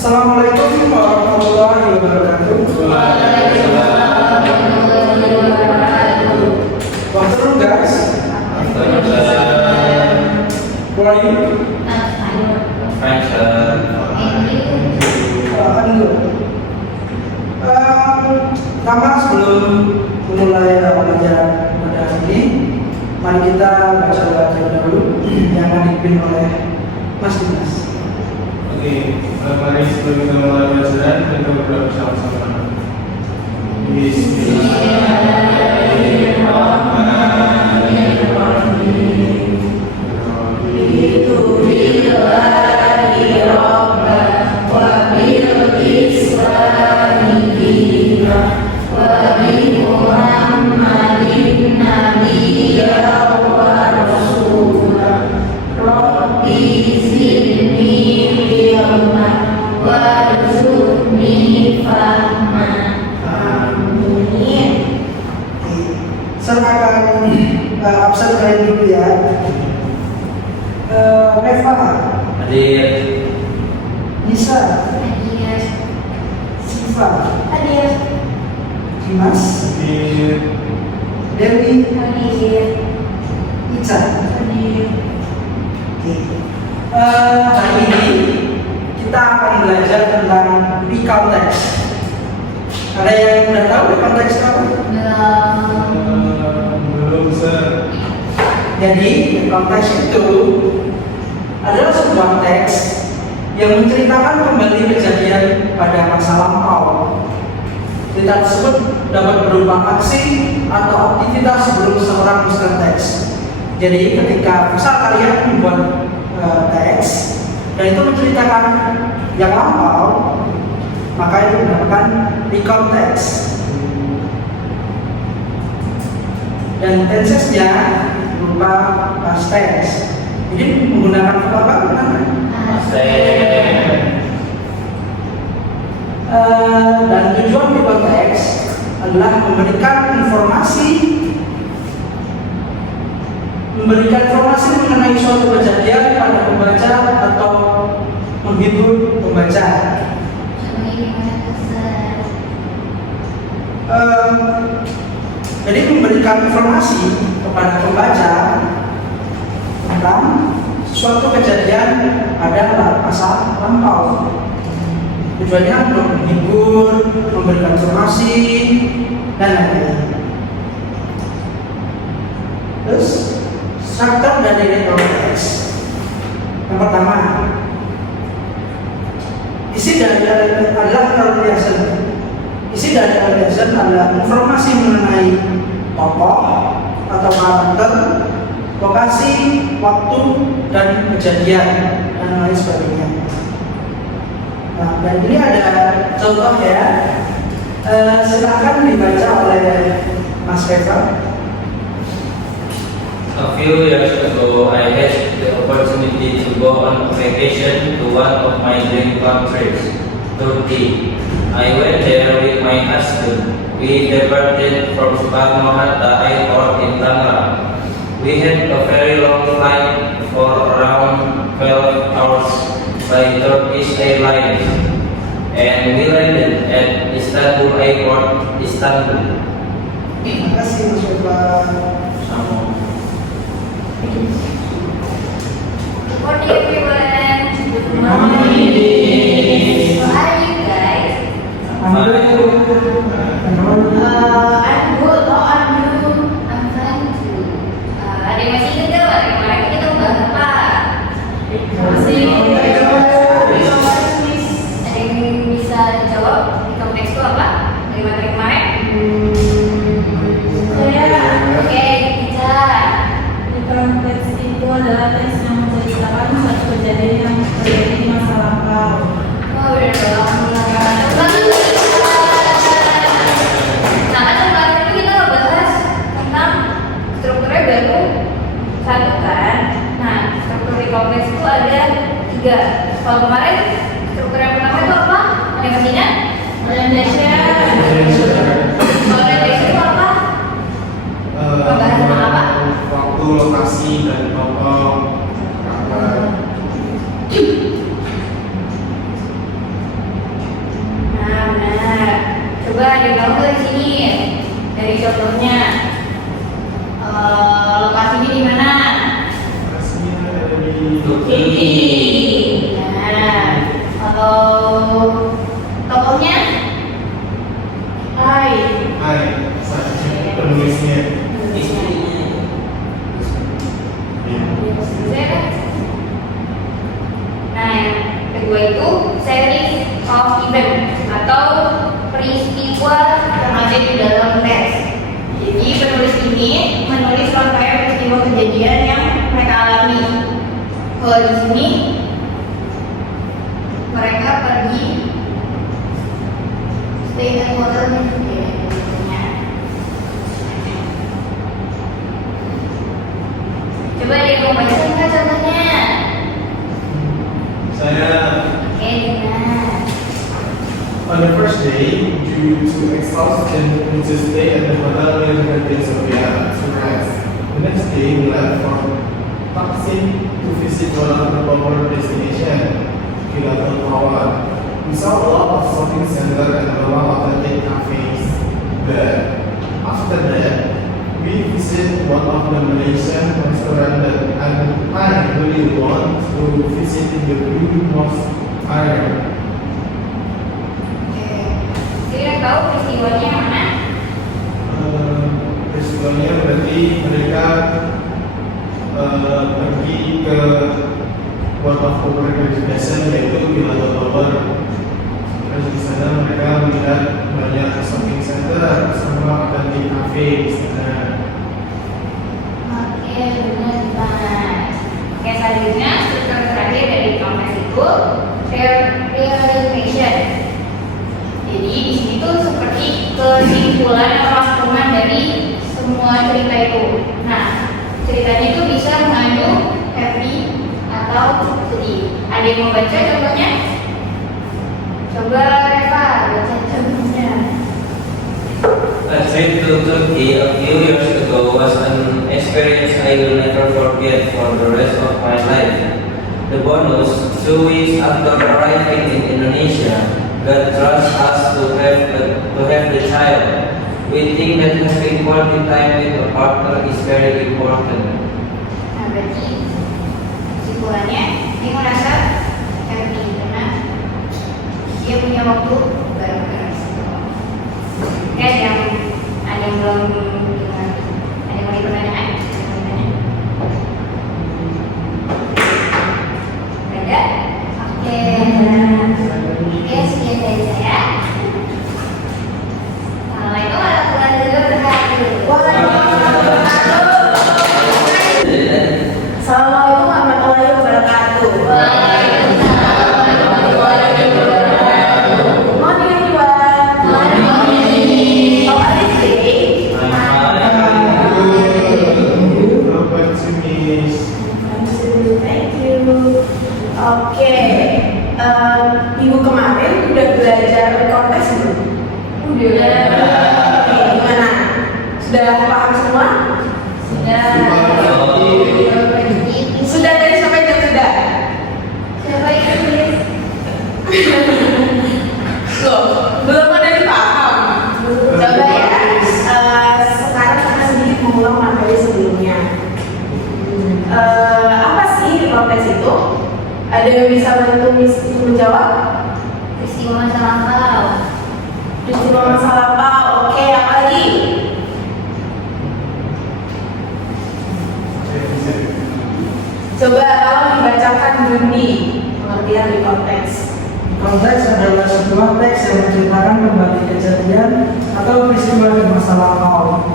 Assalamualaikum warahmatullahi wabarakatuh. What's wrong, guys? Who are you? Fine, sir. Pertama sebelum memulai pelajaran pada hari ini, mari kita baca dulu yang dipimpin oleh Mas Dimas. Oke, mari sebelum kita mulai pelajaran kita berdoa bersama-sama. Saya akan absen kalian dulu ya. Reva, Hadir. Nisa, Hadir. Siva, Hadir. Dimas, Dewi, Hadir. Ica. Hadir. Oke. Hari ini kita akan belajar tentang recount text. Ada yang udah tahu recount text apa? Belum, sir. Jadi recount text itu adalah sebuah teks yang menceritakan kembali kejadian pada masa lampau. Cerita tersebut dapat berupa aksi atau aktivitas sebelum seorang menuliskan teks. Jadi ketika misal kalian membuat teks dan itu menceritakan yang lampau, maka itu dinamakan recount text. Dan tensesnya berupa past tense. Jadi menggunakan verb apa? Dan tujuan recount text adalah memberikan informasi mengenai suatu kejadian pada pembaca atau menghibur pembaca. Jadi memberikan informasi kepada pembaca tentang suatu kejadian pada masa lampau. Tujuannya untuk menghibur, memberikan informasi, dan lain-lain. Terus struktur dari recount text. Yang pertama, isi dari adalah allocation. Isi dari allocation adalah informasi mengenai tokoh atau karakter, lokasi, waktu, dan kejadian, dan lain sebagainya. Nah, dan ini ada contoh ya. Silakan dibaca oleh Mas Reva. A few years ago, I had the opportunity to go on vacation to one of my dream countries, Turkey. I went there with my husband. We departed from Soekarno-Hatta Airport in Tangerang. We had a very long flight for around 12 hours by Turkish Airlines, and we landed at Istanbul Airport, Istanbul. Terima kasih Mas Reva. Sama. Good morning, everyone. Good morning. How are you guys? I'm good. I'm good. How are you? I'm fine too. Ada yang masih ingat nggak kemarin kita bahas apa? Masih. Ada yang bisa jawab di konteks itu apa? Dari materi kemarin? Oke, bisa. Recount text itu adalah teks yang menceritakan satu kejadian yang terjadi di masa lampau. Oh, udah dong. contohnya. Lokasinya di mana? Lokasinya ada di Turki. Nah, kalau tokohnya? Hai. Hai, saya penulisnya. Nah, yang kedua itu series of event atau peristiwa yang ada di dalam teks. Jadi penulis ini menulis rangkaian peristiwa kejadian yang mereka alami. Kalau di sini mereka pergi stay at hotelnya. Coba dia mau baca nggak contohnya? Saya Oke, Dina. on the first day, due to exhaustion, we just stay at the hotel near the Hagia Sophia to rest. The next day, we left for Taksim to visit one of the popular destination, Kilatul Tower. We saw a lot of shopping center and a lot of authentic cafes there. After that, we visit one of the Malaysian restaurant that I really want to visit in the Blue Mosque area. Oke. Kira tahu peristiwanya yang mana? Peristiwanya berarti mereka pergi ke one of popular destination yaitu Kilatul Tower. Terus di sana mereka melihat banyak shopping center sama authentic cafe di sana. Oke, benar banget. Oke, selanjutnya struktur terakhir dari konteks itu realization. Jadi di sini tuh seperti kesimpulan atau rangkuman dari semua cerita itu. Nah, ceritanya itu bisa mengandung happy atau sedih. Ada yang mau baca contohnya? Coba Reva baca contohnya. A trip to Turkey a few years ago was an experience I will never forget for the rest of my life. The bonus, 2 weeks after arriving in Indonesia, God trusts us to have the child. We think that having quality time with a partner is very important. Nah, berarti kesimpulannya dia merasa happy karena dia punya waktu bareng-bareng. Oke, ada yang belum dengar? Ada yang mau dipertanyakan? Ada? Oke. Oke, sekian dari saya. Assalamualaikum warahmatullahi wabarakatuh. Assalamualaikum warahmatullahi wabarakatuh. Morning everyone. How are you today? Apa sih Miss? Thank you. Oke, minggu kemarin udah belajar konteks belum? Udah. Oke, gimana? Sudah paham semua? Sudah. Sudah dari sampai jam sudah? Siapa yang tulis? Loh, belum ada yang paham. Coba ya, sekarang kita sedikit mengulang materi sebelumnya. Apa sih konteks itu? Ada yang bisa bantu Miss menjawab? Peristiwa masa lampau. Peristiwa masa lampau. Oke, apa lagi? Coba tolong dibacakan Budi pengertian di konteks. Konteks adalah sebuah teks yang menceritakan kembali kejadian atau peristiwa di masa lampau.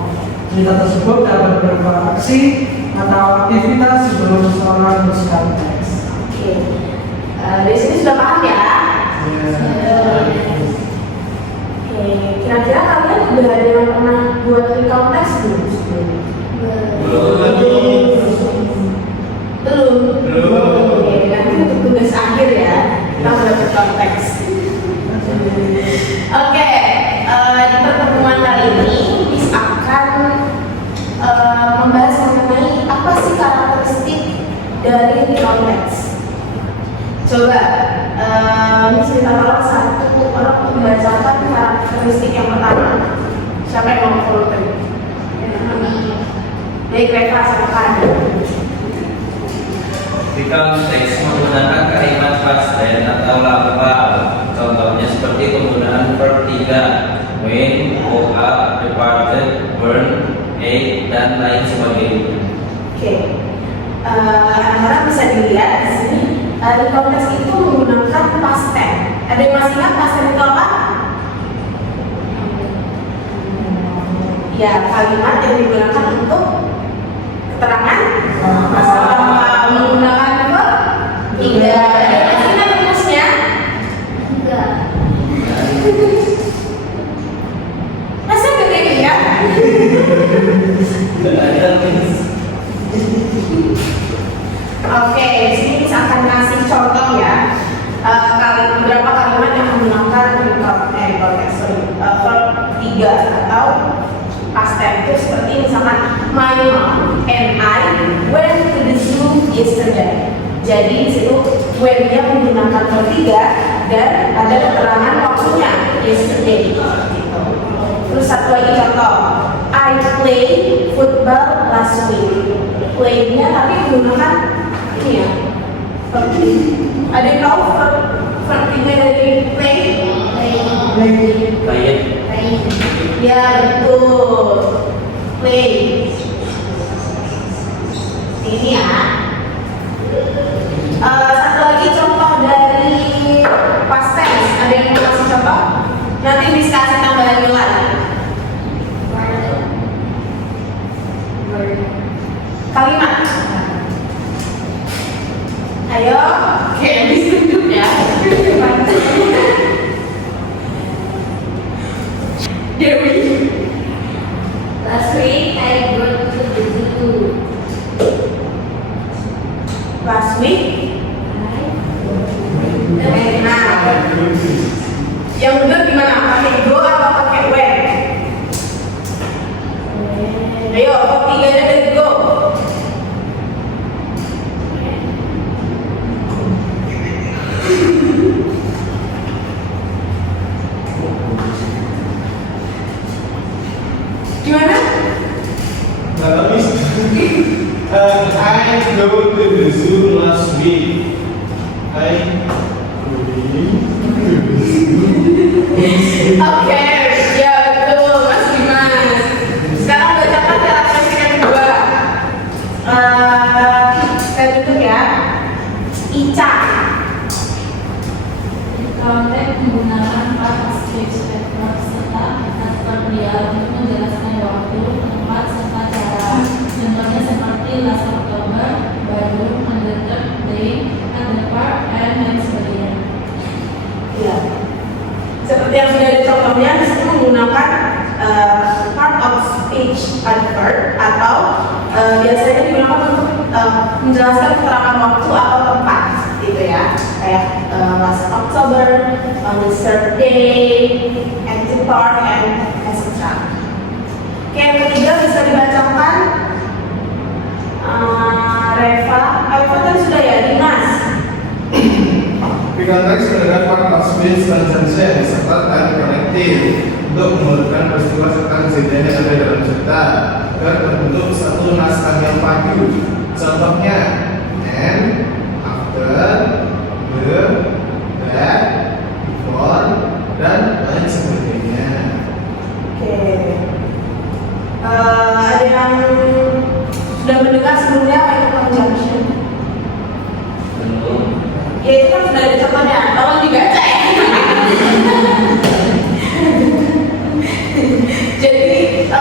Cerita tersebut dapat berupa aksi atau aktivitas sebelum seseorang menuliskan teks. Oke, dari sini sudah paham ya? Oke, kira-kira kalian udah ada yang pernah buat konteks belum sebelumnya? Belum. Oke, nanti untuk tugas akhir ya, kita belajar konteks. Oke, di pertemuan kali ini Miss akan membahas mengenai apa sih karakteristik dari konteks. Coba Miss minta tolong satu orang untuk membacakan karakteristik yang pertama. Siapa yang mau follow? Baik, Reva, silakan. Di konteks menggunakan kalimat past tense atau lafal, contohnya seperti penggunaan verb 3, went, go up, departed, burn, ate, dan lain sebagainya. Oke, anak-anak bisa dilihat di sini di konteks itu menggunakan past tense. Ada yang masih ingat past tense itu apa? Ya, kalimat yang digunakan untuk keterangan masalah menggunakan verb 3. Ada yang masih ingat rumusnya? Enggak. Masa gede ya? Oke, di sini bisa akan kasih contoh ya. Beberapa kalimat yang menggunakan verb 3 atau past tense itu seperti misalkan my mom and I went to the zoo yesterday. Jadi di situ when-nya menggunakan verb 3 dan ada keterangan waktunya yesterday. Gitu. Terus satu lagi contoh, I play football last week. Play-nya tapi menggunakan ini ya. Verb 3. Ada yang tahu verb 3 dari play? Baik. Ya betul, play. Ini ya. Satu lagi contoh dari past tense. Ada yang mau kasih contoh? Nanti bisa kasih tambahan nilai. Kalimat. Ayo, kayak bisa duduk ya. Dewi. Last week I went to the zoo. Last week. Nah, yang benar gimana? Pakai go atau pakai when? Ayo, kok tiganya dari go? Gimana? I go to the zoo last week. I Oke, ya betul, Mas Dimas. Sekarang bacakan karakteristik yang kedua. Saya tutup ya. Ica. Di konteks menggunakan past tense verb serta kata dia untuk menjelaskan waktu, tempat, serta cara. Contohnya seperti last October, baru, on the third day, at the park, and lain sebagainya. Ya. Seperti yang sudah dicontohnya, di sini menggunakan part of speech adverb atau biasanya digunakan untuk menjelaskan keterangan waktu atau tempat, gitu ya. Kayak last October, on the third day, at the park, and etc. Oke, yang ketiga bisa dibacakan Reva. Reva kan sudah ya, Dimas. Di konteks mendengar part of speech conjunction serta time connected untuk menurunkan peristiwa serta kejadian yang ada dalam cerita agar terbentuk satu naskah yang padu. Contohnya and, after, the, that, before, dan lain sebagainya. Oke. Ada yang sudah mendengar sebelumnya apa itu conjunction? Belum. Ya itu kan sudah ada contohnya, tolong dibaca ya. Jadi itu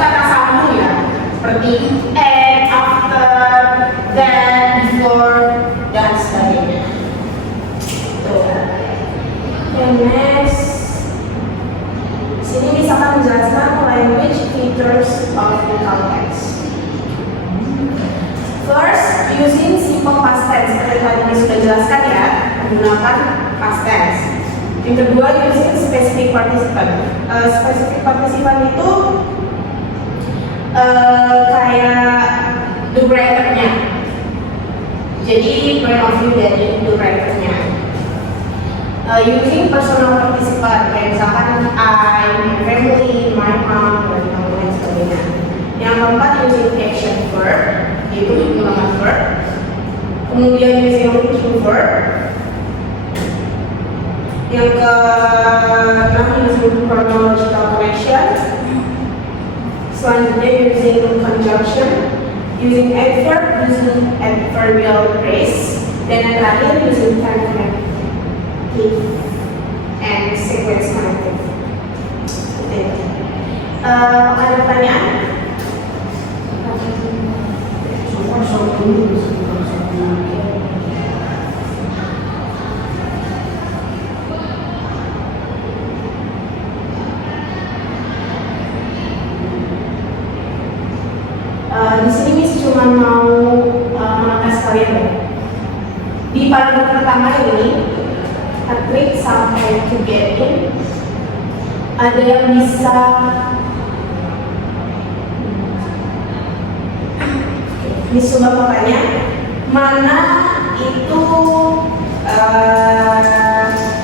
kata sambung ya, seperti and, after, then, before, dan sebagainya. Tuh. Oke, next. Sini misalkan menjelaskan language features of the context. First, using simple past tense seperti tadi sudah jelaskan ya, menggunakan past tense. Yang kedua, using specific participant. Specific participant itu kayak the writer-nya. Jadi point of view dari the writer-nya. Using personal participant, kayak misalkan I, my family, my mom, dan lain sebagainya. Yang keempat, using action yaitu menggunakan verb. Kemudian using to verb. Yang ke-6 using chronological connection. Selanjutnya using conjunction, using adverb, using adverbial phrase, dan yang terakhir using time connective and sequence connective. Ada pertanyaan? Di sini Miss cuma mau mengetes kalian ya. Di paragraf pertama ini, klik sampai to get in. Ada yang bisa Miss coba mau tanya, mana itu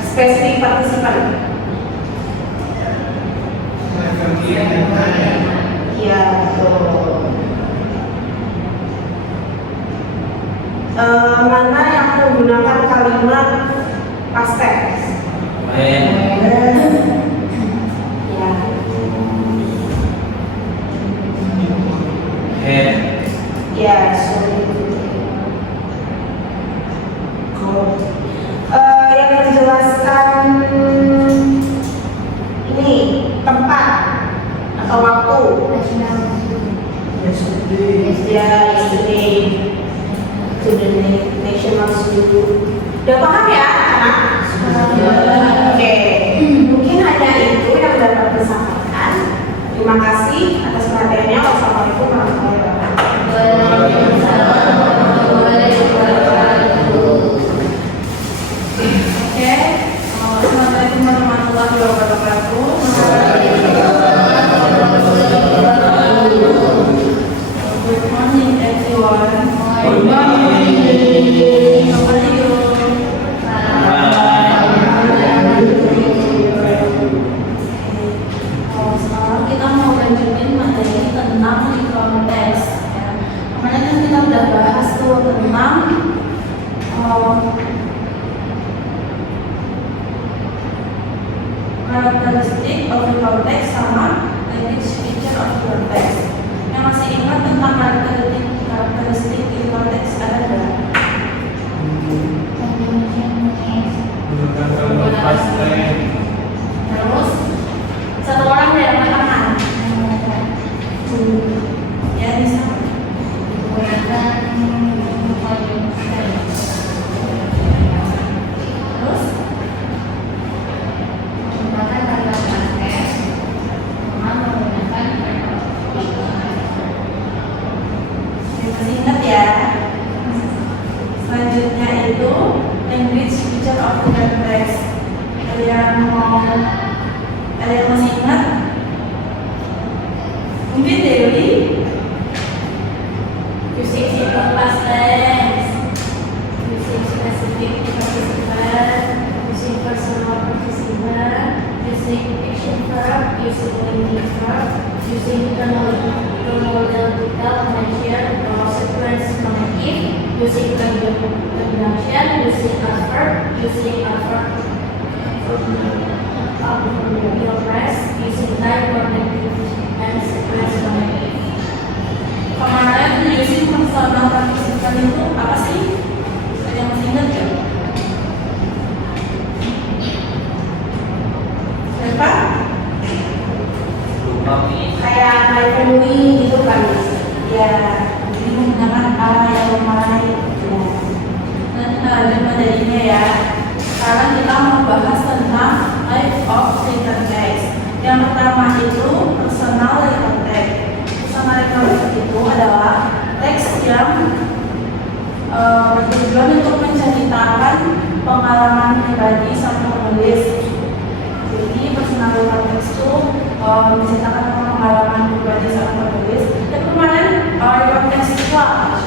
spesifik partisipan? Iya, betul. Mana yang menggunakan kalimat past tense? When. Ya. Had. Ya, sorry. Yang menjelaskan ini tempat atau waktu. Ya, yesterday to the nation of Sulu. Udah paham ya, anak? Oke, mungkin hanya itu yang dapat disampaikan. Terima kasih atas perhatiannya. Wassalamualaikum warahmatullahi wabarakatuh. Oke, assalamualaikum warahmatullahi wabarakatuh. Good morning everyone. Good morning. How are you? Sekarang kita mau lanjutin materi tentang konteks. Ya. Kemarin kan kita udah bahas tuh tentang karakteristik of the context sama language feature of the context. Yang masih ingat tentang karakteristik di konteks ada nggak? Menggunakan past tense. Terus satu orang dari teman-teman ya bisa menggunakan terus Menggunakan kalimat past tense sama menggunakan verb. masih ingat ya. Selanjutnya itu language feature of the context. Ada yang masih ingat? Mungkin Dewi using simple past tense, using specific participle, using personal participle, using action verb, using linking verb, using chronological connection or sequence connective, using conjunction, using adverb, using adverb press, using time connective and sequence connective. Kemarin using personal participle itu apa sih? Ada yang masih ingat ya? Siapa? Lupa nih. Kayak my family gitu kan? Ya. Jadi menggunakan I, my, ya. Nanti lanjut materinya ya. Sekarang kita mau bahas tentang type of written text. Yang pertama itu personal written text. Personal written text itu adalah teks yang bertujuan untuk menceritakan pengalaman pribadi sang penulis. Jadi personal written text itu menceritakan pengalaman pribadi sang penulis. Dan kemarin written text itu apa?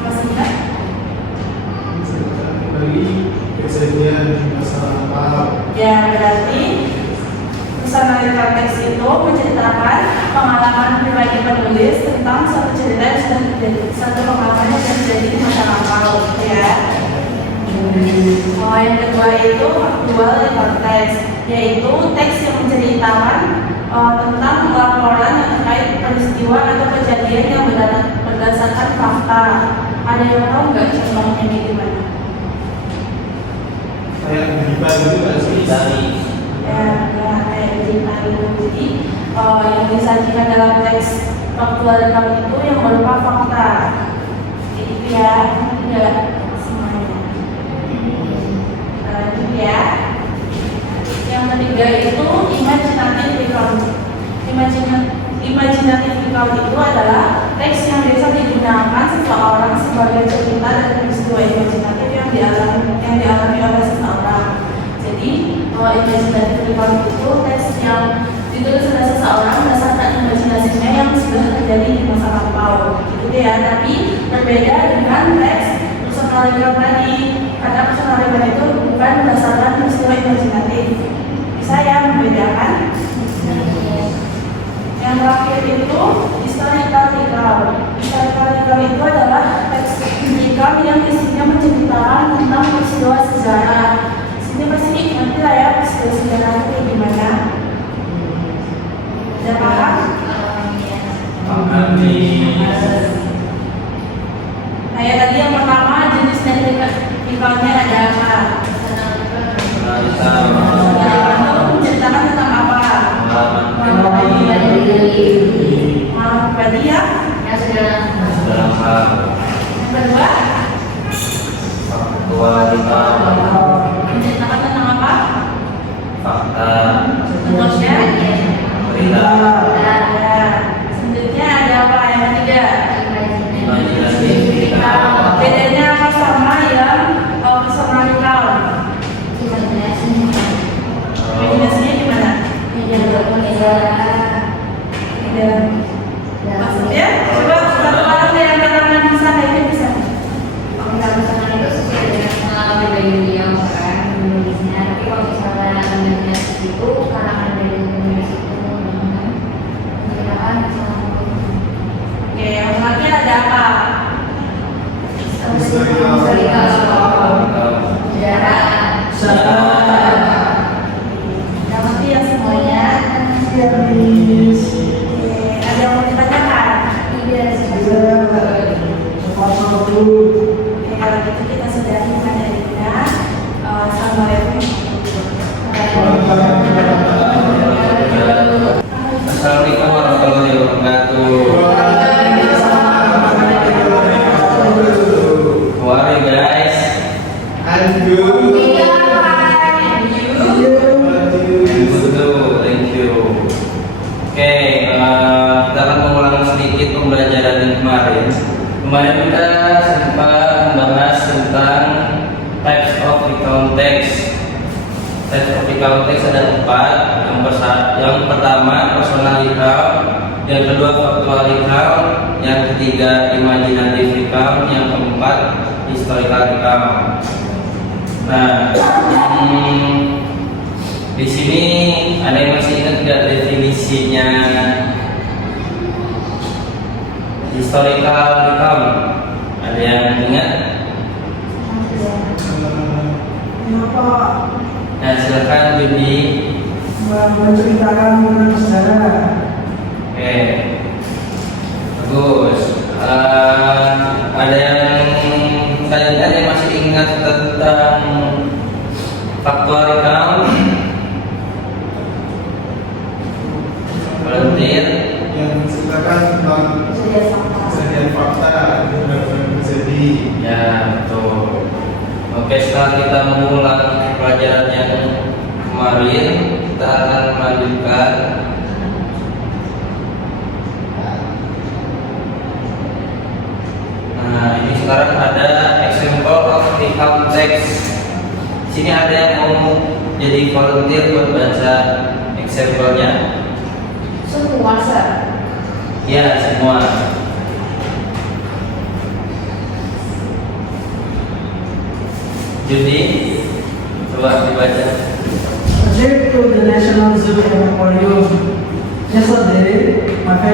Masih ingat? Kembali kejadian di masa lampau. Ya berarti Personality text itu menceritakan pengalaman pribadi penulis tentang suatu cerita yang sudah terjadi, satu pengalaman yang sudah terjadi di masa lampau, gitu ya. Oh, yang kedua itu faktual text, yaitu teks yang menceritakan tentang laporan yang terkait peristiwa atau kejadian yang berdasarkan fakta. Ada yang tahu nggak contohnya di gimana? Kayak berita gitu nggak sih? Dari Ya, kayak cerita gitu. Jadi yang disajikan dalam teks faktual itu yang berupa fakta. Itu ya, tidak semuanya. Lanjut ya. Yang ketiga itu imaginative recount. Imaginative recount itu adalah teks yang biasa digunakan seseorang sebagai cerita dari peristiwa imajinatif yang dialami oleh seseorang. Jadi imaginative recount itu teks yang ditulis oleh seseorang berdasarkan imajinasinya yang sudah terjadi di masa lampau. Gitu ya. Tapi berbeda dengan teks personal recount tadi, karena personal recount itu bukan berdasarkan peristiwa imajinatif. Bisa ya membedakan? Yang terakhir itu historical recount. Historical recount itu adalah teks recount yang isinya menceritakan tentang peristiwa sejarah. Sini pasti nanti lah ya peristiwa sejarah itu kayak gimana. Ada paham? Nah ya tadi yang pertama jenis dari recountnya ada apa? Menceritakan tentang apa? Pribadi ya? Yang dalam hal kedua? faktualitas, Menceritakan tentang apa? fakta, Contohnya? berita, Ya. Selanjutnya ada apa? Yang ketiga? imajinasi, Bedanya apa sama yang personal recount? Imajinasinya gimana? Maksudnya? Coba satu orang deh yang kalangan bisa ini bisa. Oke, yang lagi ada apa? Yang ngerti ya semuanya? Oke, ada yang mau ditanyakan? Oke, kalau gitu kita sudahi materinya. Assalamualaikum. Assalamualaikum warahmatullahi wabarakatuh. How are you guys? I'm good. Good, thank you. Oke, kita akan mengulang sedikit pembelajaran yang kemarin. Kemarin kita sempat membahas tentang types of recount text. Types of recount text ada 4. Yang pertama personal recount, yang kedua factual recount, yang ketiga imaginative recount, yang keempat historical recount. Nah, di sini ada yang masih ingat nggak definisinya historical recount? Ada yang ingat? Kenapa Nah, silakan Judi. menceritakan tentang sejarah? Oke, bagus. Ada yang selanjutnya yang masih ingat tentang factual recount? Volunteer? Yang menceritakan tentang kejadian fakta yang benar-benar terjadi. Ya, betul. Oke, setelah kita mengulang pelajaran yang kemarin, kita akan melanjutkan. Nah, ini sekarang ada example of recount text. Sini ada yang mau jadi volunteer buat baca example-nya. Semua sir. Ya, semua. Judi, coba dibaca. Trip to the National Zoo of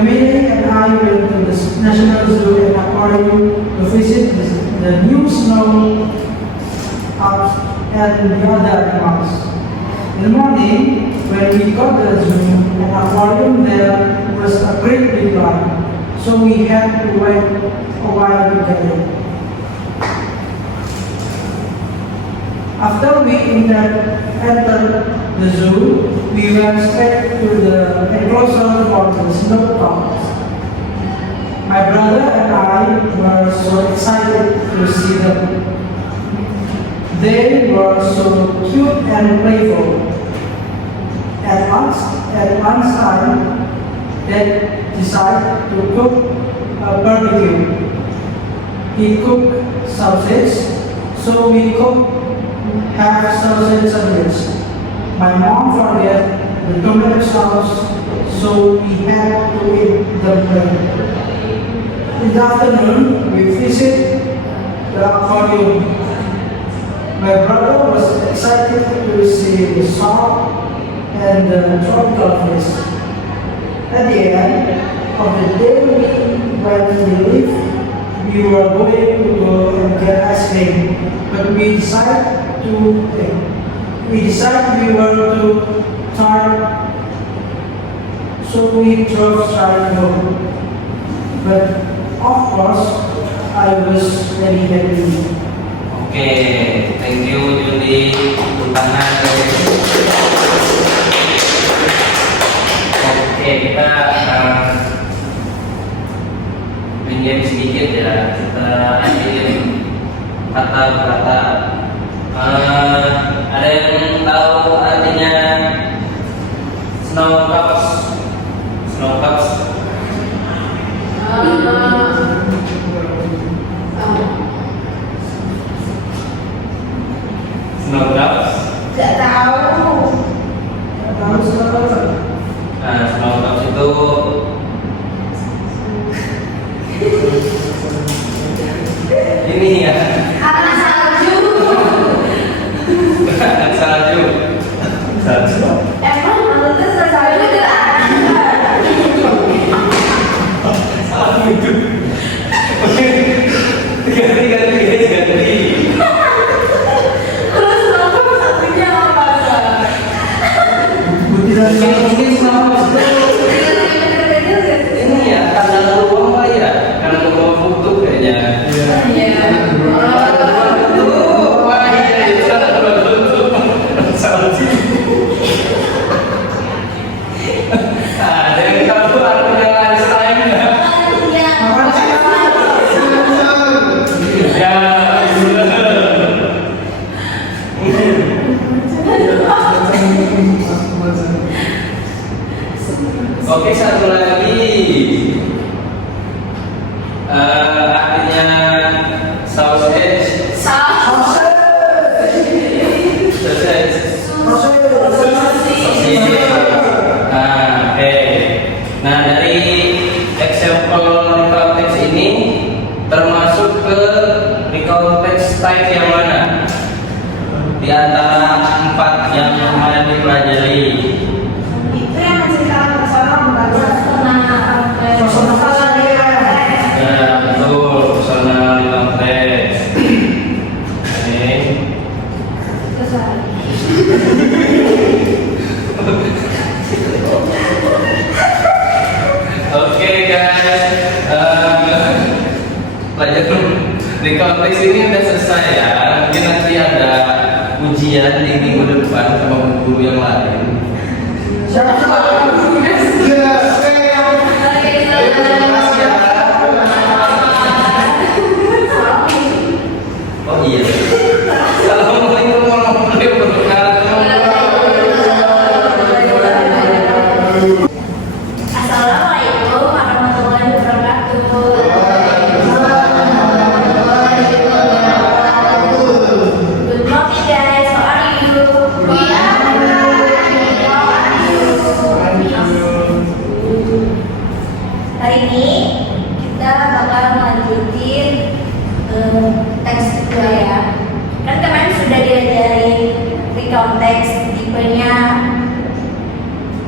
family and I went to the National Zoo and Aquarium to visit the new snow ups and the other animals. In the morning, when we got to the zoo and aquarium, there was a great big line, so we had to wait a while to get in. After we entered the zoo, we went straight to the enclosure for the snow dogs. My brother and I were so excited to see them. They were so cute and playful. At lunchtime, they decided to cook a barbecue. He cooked sausage, so we cooked half sausage sandwich. My mom forgot the tomato sauce, so we had to eat the plain. In the afternoon, we visited the aquarium. My brother was excited to see the shark and the tropical fish. At the end of the day, when we left, we were going to go and get ice cream, but we decided we were too tired, so we drove straight home. But of course, I was very happy. Oke, thank you Yudi. Tepuk tangan. Oke, kita pinjam sedikit ya. Kita ambil kata-kata. Ada yang tahu artinya snow caps? Snow caps? Snow caps? Gak tahu. Tahu saudara? Nah, snow caps itu ini ya. Anak salju. Salju. Salju. Emang menurutnya salju itu ada. Salju. Ganti. Terus kenapa satunya apa? Butiran mungkin sama Ini ya, tanda ruang lah ya. Karena mau foto kayaknya. Ada yang tahu artinya lifestyle nggak? Ya, oke, satu lagi. Artinya sausage. Sausage. Nah, oke. Nah, dari example recall text ini termasuk ke recall text type yang mana? Di antara 4 yang kemarin dipelajari. Itu yang menceritakan persona bukan Ya, betul, personal recall text. Oke. Oke guys, pelajaran di konteks ini udah selesai ya. Mungkin nanti ada ujian di minggu depan sama guru yang lain. Oh iya. Assalamualaikum warahmatullahi wabarakatuh. Assalamualaikum warahmatullahi wabarakatuh. Good morning guys, how are you? We are fine. How are you? Hari ini kita bakal lanjutin teks kedua ya. Kan kemarin sudah diajarin recount teks, tipenya,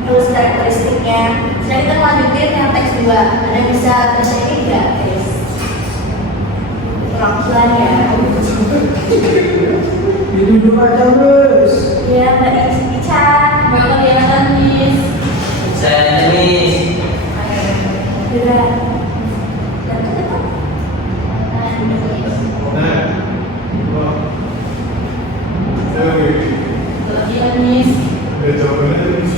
terus karakteristiknya. Sekarang kita lanjutin yang teks 2 juga. Anda bisa tersedia nggak, guys? Pelan-pelan ya. Duduk aja, Bos. Ya, Mbak Ica. Mbak kelihatan, Miss. Saya Miss. Gerak. Dan ke depan. Nah, wah. Oke. Kelihatan, Miss. Udah jawabannya nih.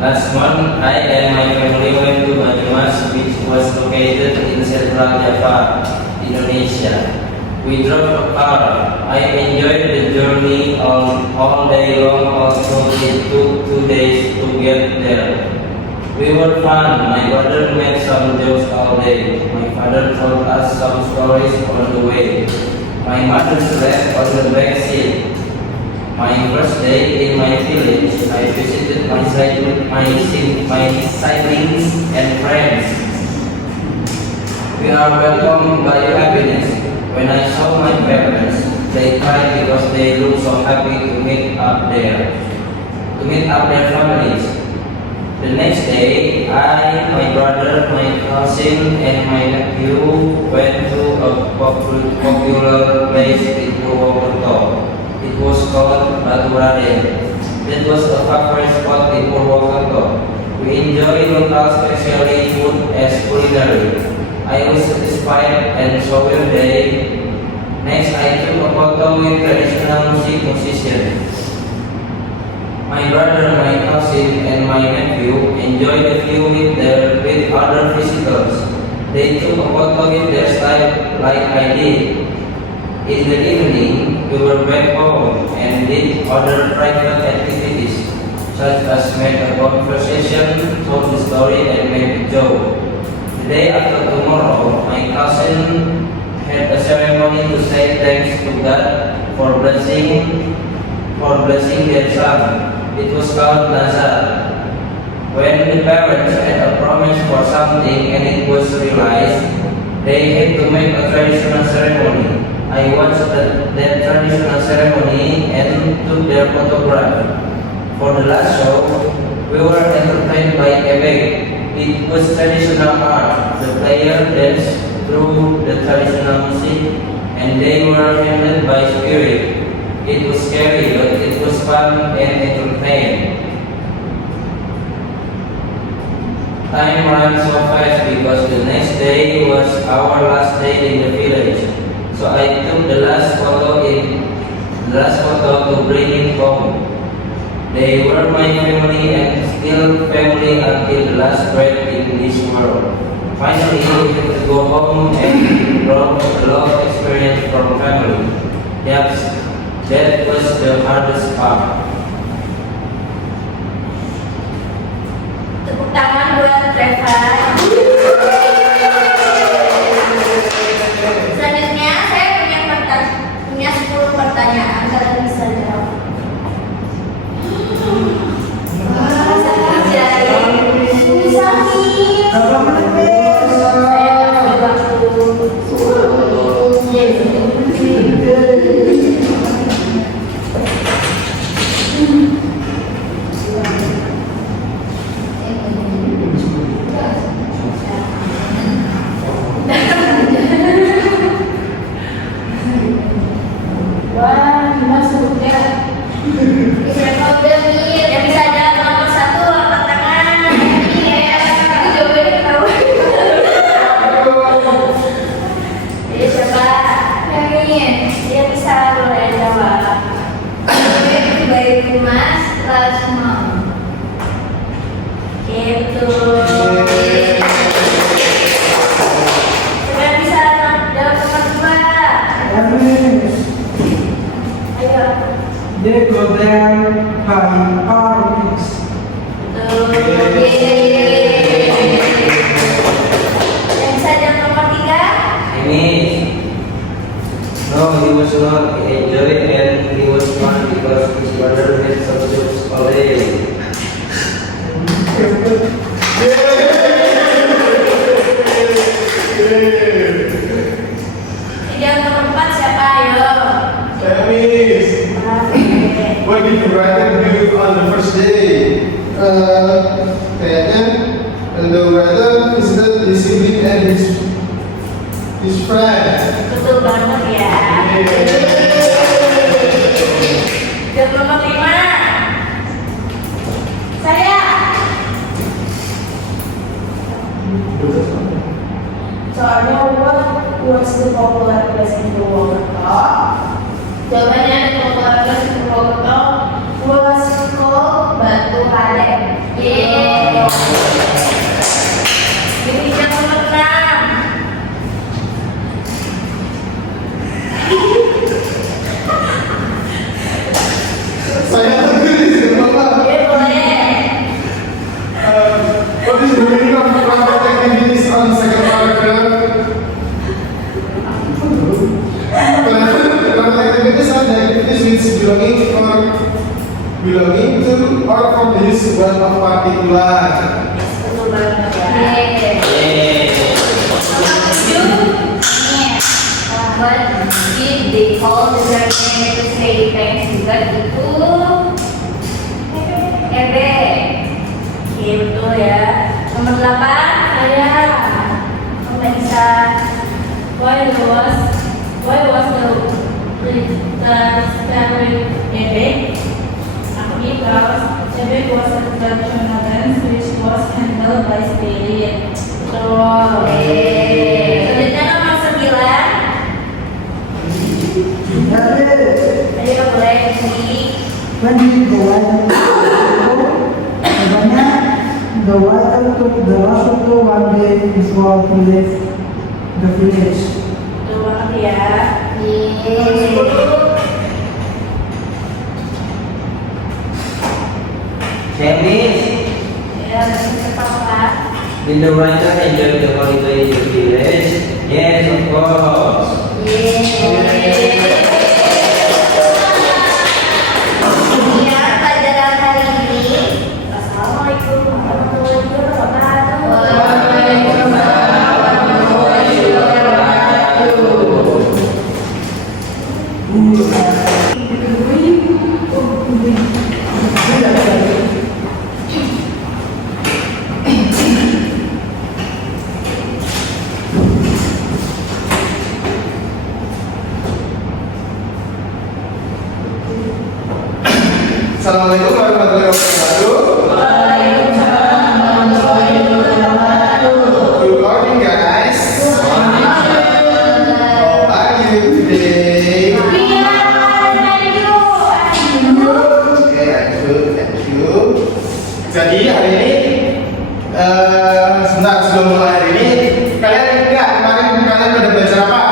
Last month, I and my family went to Banyumas, which was located in Central Java, Indonesia. We drove a car. I enjoyed the journey all day long, although it took 2 days to get there. We were fun. My brother made some jokes all day. My father told us some stories on the way. My mother slept on the back seat. My first day in my village, I visited my siblings and friends. We are welcomed by happiness. When I saw my parents, they cried because they looked so happy to meet up their families. The next day, I, my brother, my cousin, and my nephew went to a popular place in Purwokerto. It was called Batu Raden. It was a favorite spot in Purwokerto. We enjoy local specialty food as culinary. I was satisfied and so were they. Next, I took a photo with traditional musicians. My brother, my cousin, and my nephew enjoyed the view with other visitors. They took a photo with their style like I did. In the evening, we were back home and did other private activities, such as make a conversation, told the story, and make a joke. The day after tomorrow, my cousin had a ceremony to say thanks to God for blessing their son. It was called Nazar. When the parents had a promise for something and it was realized, they had to make a traditional ceremony. I watched that traditional ceremony and took their photograph. For the last show, we were entertained by Quebec. It was traditional art. The players danced through the traditional music and they were handled by spirit. It was scary, but it was fun and entertaining. Time ran so fast because the next day was our last day in the village. So I took the last photo to bring it home. They were my family and still family until the last breath in this world. Finally, we had to go home and brought a lot of experience from family. That was the hardest part. Tepuk tangan buat Reva. Selanjutnya saya punya 10 pertanyaan. Kalian bisa jawab. Wah, saya kerjain. Bisa nih. Berapa menit, Bos? Saya kasih waktu. Wah, gimana sebutnya? Yang bisa jawab nomor 1 angkat tangan. Itu jawabannya ketahuan. Jadi siapa? Yang ini. Dia bisa boleh jawab. Baik Mas Rasmon. Itu. Kalian bisa jawab nomor 2. Ernest. Ayo. They go there by car. Yang bisa jawab nomor 3. Ini no, he was not enjoyed and he was fun because his brother made some jokes already. Yang nomor 4 siapa? Ayo. Miss. Oke. Gue gitu writer do on the first day? Kayaknya the writer visited his sibling and his friends. Betul banget ya. Dan nomor 5. Saya. Soalnya what was the popular place in Purwokerto? Jawabannya the popular place in Purwokerto was called Batu Raden. Yeay. Ini yang nomor 6. Saya tulis Bapak. Oke, boleh. What is the meaning of private activities on second paragraph? Private activities are the activities which belonging to or from this one of particular. Betul banget ya. Nomor 7. What did they call the ceremony to say thanks to God itu? Ebe. Oke, betul ya. Nomor 8. Saya. Nomor bisa. Why was the staring ebek? Because ebek was a traditional dance which was handled by spirit. Betul. Selanjutnya nomor 9. Ayo boleh di. When did the writer Jawabannya, the writer took the Rasuto one day before he left the village. Betul banget ya. Yeay. Nomor 10. Chemis, Ya, cepat Pak. did the writer enjoy the holiday in the village? Yes, of course. Ya, pelajaran hari ini. Assalamualaikum warahmatullahi wabarakatuh. Waalaikumsalam warahmatullahi wabarakatuh. Assalamualaikum warahmatullahi wabarakatuh. Good morning, guys. How are you today? Okay, I'm good, thank you. Jadi hari ini, sebentar sebelum mulai hari ini, kalian enggak kemarin kalian pada belajar apa?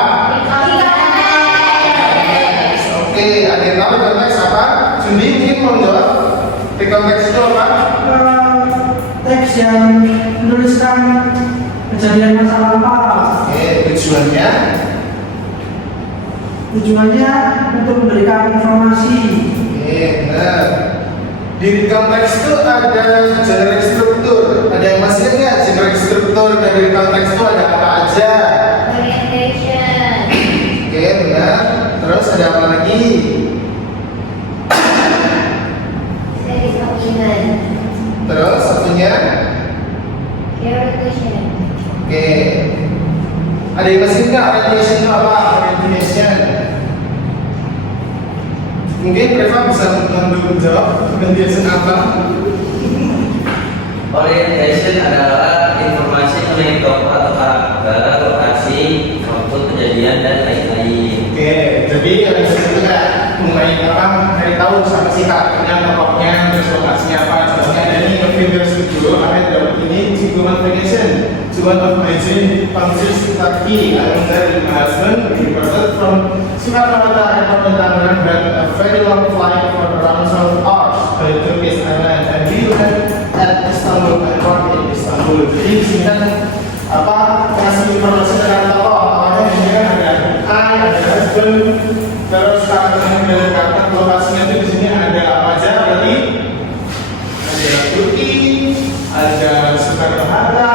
Oke, ada yang tahu konteks apa? Sundi mungkin mau jawab. Di konteks itu apa? Teks yang menuliskan kejadian masa lampau. Oke, Tujuannya untuk memberikan informasi. Oke, benar. Di konteks itu ada generic struktur. Ada yang masih ingat generic struktur dari konteks itu ada apa aja? Orientation. Oke, benar. Terus ada apa lagi? Series of event. Terus satunya? Orientation. Oke. Ada yang masih ingat orientation itu apa? Orientation. Mungkin Reva bisa menjawab orientation apa? Orientation adalah informasi mengenai tokoh atau karakter, lokasi, waktu kejadian dan lain-lain. Oke, jadi ada sesuatu kayak mengenai apa? Cari tahu siapa sih karakternya, tokohnya, terus lokasinya apa? Contohnya ada nih Figure Studio, ada dalam ini Siguman Vacation. One of my dream consists Turkey. I am there with my husband. We departed from Soekarno-Hatta Airport in Tangerang, had a very long flight for around 12 hours by Turkish Airlines, and we went at Istanbul Airport in Istanbul. Jadi di sini kan apa kasih informasi tentang tokoh. Tokohnya di sini kan ada I, ada husband, terus karakternya dari karakter lokasinya itu di sini ada apa aja? Berarti ada Turki, ada Soekarno-Hatta,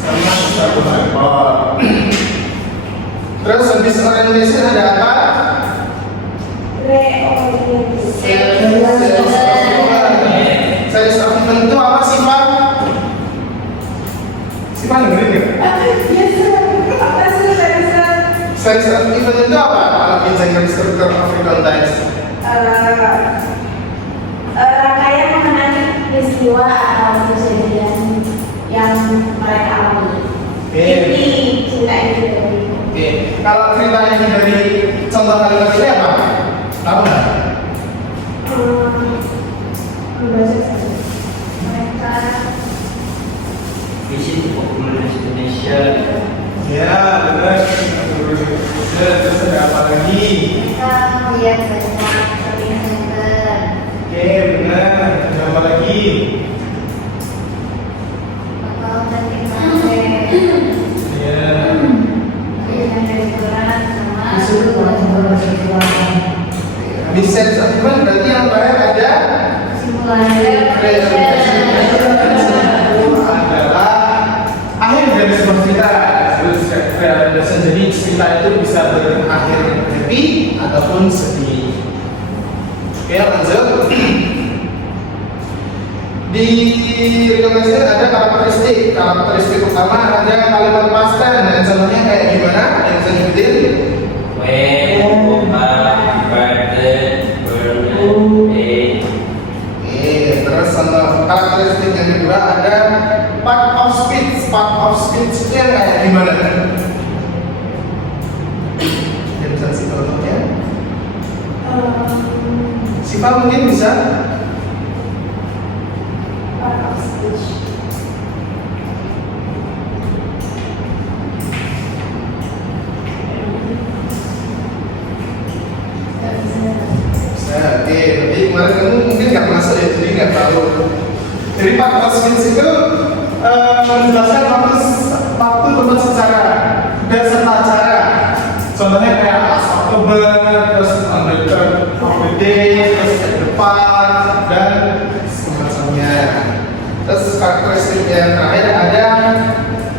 sama Istanbul Airport. Terus habis orientation ada apa? Reorientasi. Self peristiwa atau kejadian yang mereka alami. Oke. Ini cerita itu dari Oke, kalau ceritanya dari contoh kalimat ini apa? Tahu nggak? Membaca saja. Mereka Visit Populer Indonesia. Ya, benar. Terus ada apa lagi? mereka melihat banyak shopping center. Oke, benar. Ada apa lagi? Atau shopping center. Ya. Dengan restoran sama Disuruh orang berkeluarga. Bisa assessment berarti yang terakhir ada simulasi adalah akhir dari sebuah cerita. Terus realisasi, jadi cerita itu bisa berakhir happy ataupun sedih. Oke, lanjut. Di rekomendasi ada karakteristik. Karakteristik pertama ada kalimat past tense. Dan contohnya kayak gimana? Yang bisa nyebutin? When, birthday, birthday. Terus contoh karakteristik yang kedua ada part of speech. Part of speech itu yang kayak gimana? Yang bisa kasih contohnya? Siapa mungkin bisa? part of speech. Bisa. Oke, berarti kemarin kamu mungkin nggak masuk ya, jadi nggak tahu. Jadi part of speech itu menjelaskan waktu tempat secara dan serta cara. Contohnya kayak last October, terus on the third of the day, terus at the part, dan semacamnya. Terus karakteristik yang terakhir ada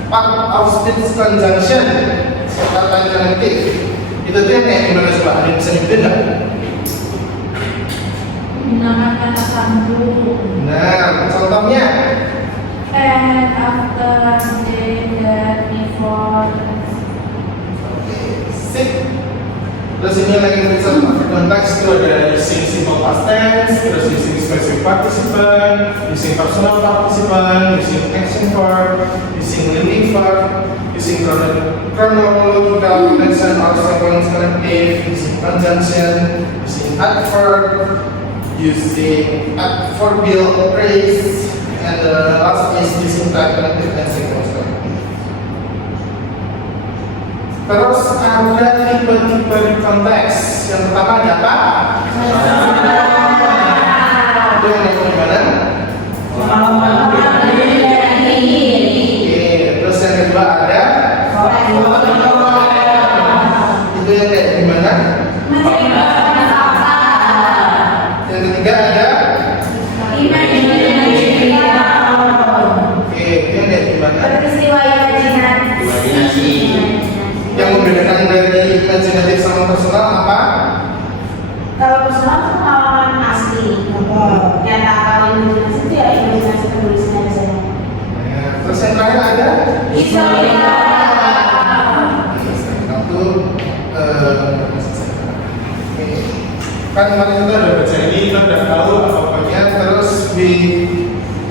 part of speech conjunction, kata konjunktif. Itu tuh yang kayak gimana coba? Ada yang bisa nyebutin nggak? Menggunakan kata sambung. Nah, contohnya And after day that before. sip. Terus ini lagi bisa konteks itu ada using simple past tense, terus using specific participant, using personal participant, using action verb, using linking verb, using chronological connection or sequence connective, using conjunction, using adverb, using adverbial phrase, and the last is using type connective and sequence connective. Terus ada tipe-tipe di konteks. Yang pertama ada apa? Itu yang kayak gimana? Oke, terus yang kedua ada itu yang kayak gimana? Yang ketiga ada oke, itu yang kayak gimana? Peristiwa imajinasi. Imajinasi. Yang membedakan dari imajinatif sama personal apa? Kalau personal itu pengalaman asli. Nyata kalau imajinasi itu ya imajinasi penulisnya saja. Nah, terus yang terakhir ada? Historia. Itu kan kemarin kita udah baca ini, kita udah tahu apa-apanya. Terus di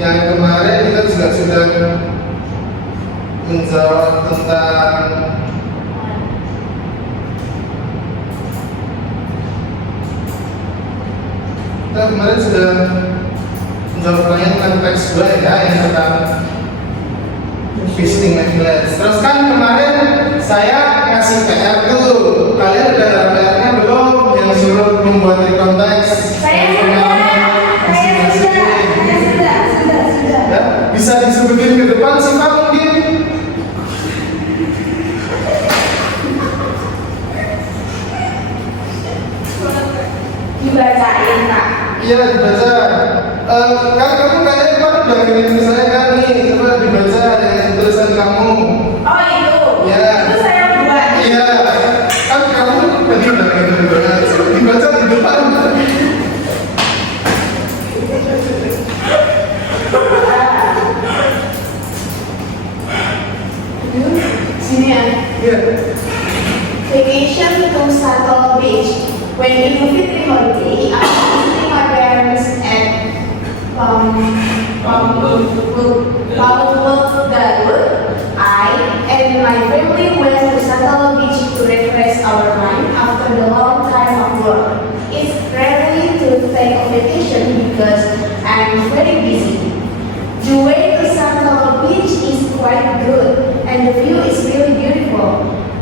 yang kemarin kita juga sudah menjawab tentang kita kemarin sudah menjawab pertanyaan tentang teks 2 ya, yang tentang visiting language. Terus kan kemarin saya ngasih PR tuh, kalian udah ada PR-nya belum? Yang suruh membuat rekonteks. Saya sudah. Ya, bisa disebutin ke depan sih Pak mungkin. Dibacain Kak. Iya dibaca. Kan kamu kayaknya kan udah ngirim ke saya kan nih, coba dibaca dengan tulisan kamu. Oh itu. Iya. Itu saya buat. Iya. Kan kamu tadi udah ngirim banget. Dibaca di depan. Sini ya. Iya. Vacation to Saddle Beach. When in a holiday, I was visiting my parents at I and my family went to Santala Beach to refresh our mind after the long time of work. It's rarely to take a vacation because I'm very busy. The way to Santala Beach is quite good and the view is really beautiful.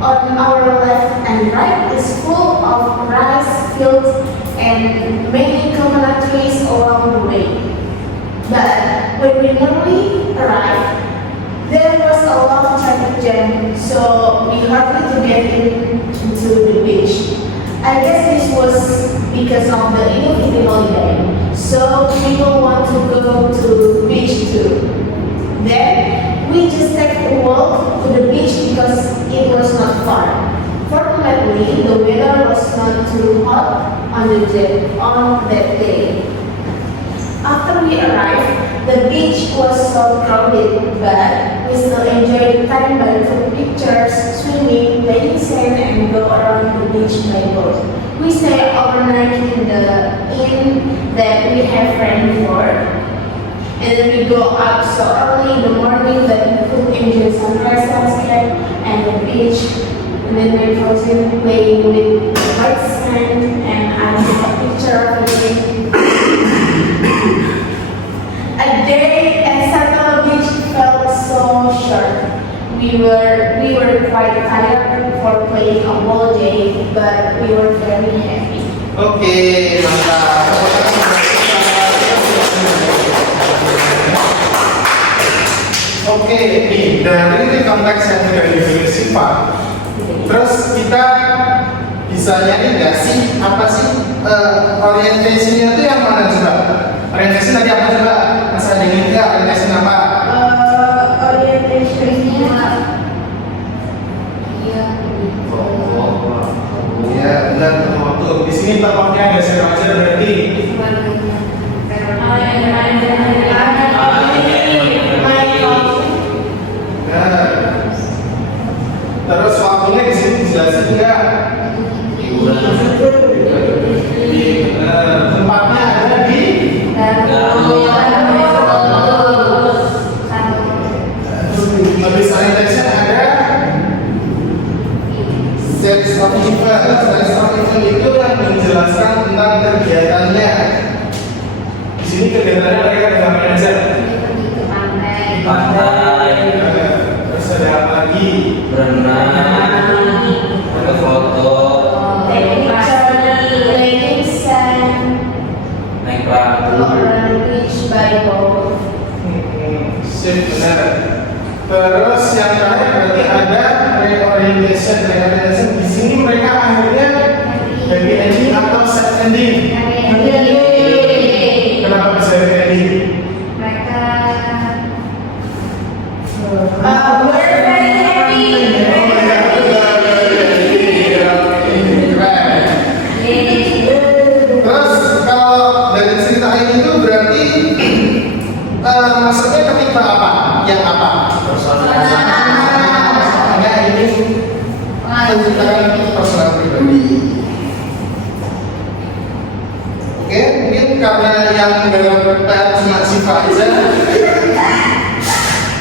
On our left and right is full of rice fields and many coconut trees along the way. But when we nearly arrived, there was a lot of traffic jam, so we hardly to get into the beach. I guess this was because of the Idul Fitri holiday, so people want to go to the beach too. Then we just take a walk to the beach because it was not far. Fortunately, the weather was not too hot on that day. After we arrived, the beach was so crowded, but we still enjoyed the time by taking pictures, swimming, playing sand, and go around the beach by boat. We stay overnight in the inn that we have rented for, and then we go up so early in the morning that we could enjoy sunrise, sunset, and the beach. And then we frozen playing with white sand, and I took a picture of it. A day at Santala Beach felt so short. We were quite tired for playing a whole day, but we were very happy. Oke, mantap. Oke, nih dari konteks yang tidak diberi sifat, terus kita bisa nyari nggak sih apa sih orientasinya itu yang mana coba? Orientasi tadi apa coba? Masa ada yang nggak orientasi apa? Orientationnya Ya, benar waktu di sini tempatnya ada saya berarti. Terus waktunya di sini dijelasin nggak? Tempatnya ada di habis orientation ada sex of event. Sex of event itu yang menjelaskan tentang kegiatannya. Di sini kegiatannya mereka ada ngapain aja? Pantai, Terus ada apa lagi? berenang, ada foto, playing sand, naik perahu. around the beach by boat. Sip, benar. Terus yang terakhir berarti ada reorientation. Reorientation di sini mereka akhirnya happy ending atau sad ending. Kenapa bisa happy ending? We're very happy. Terus kalau dari cerita ini itu berarti maksudnya ketika apa? Yang apa? Personalnya ini menceritakan personal pribadi. Oke, mungkin karena yang dalam PR cuma sifat aja.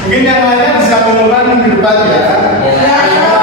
Mungkin yang lainnya bisa mengulangkan minggu depan ya. Ya.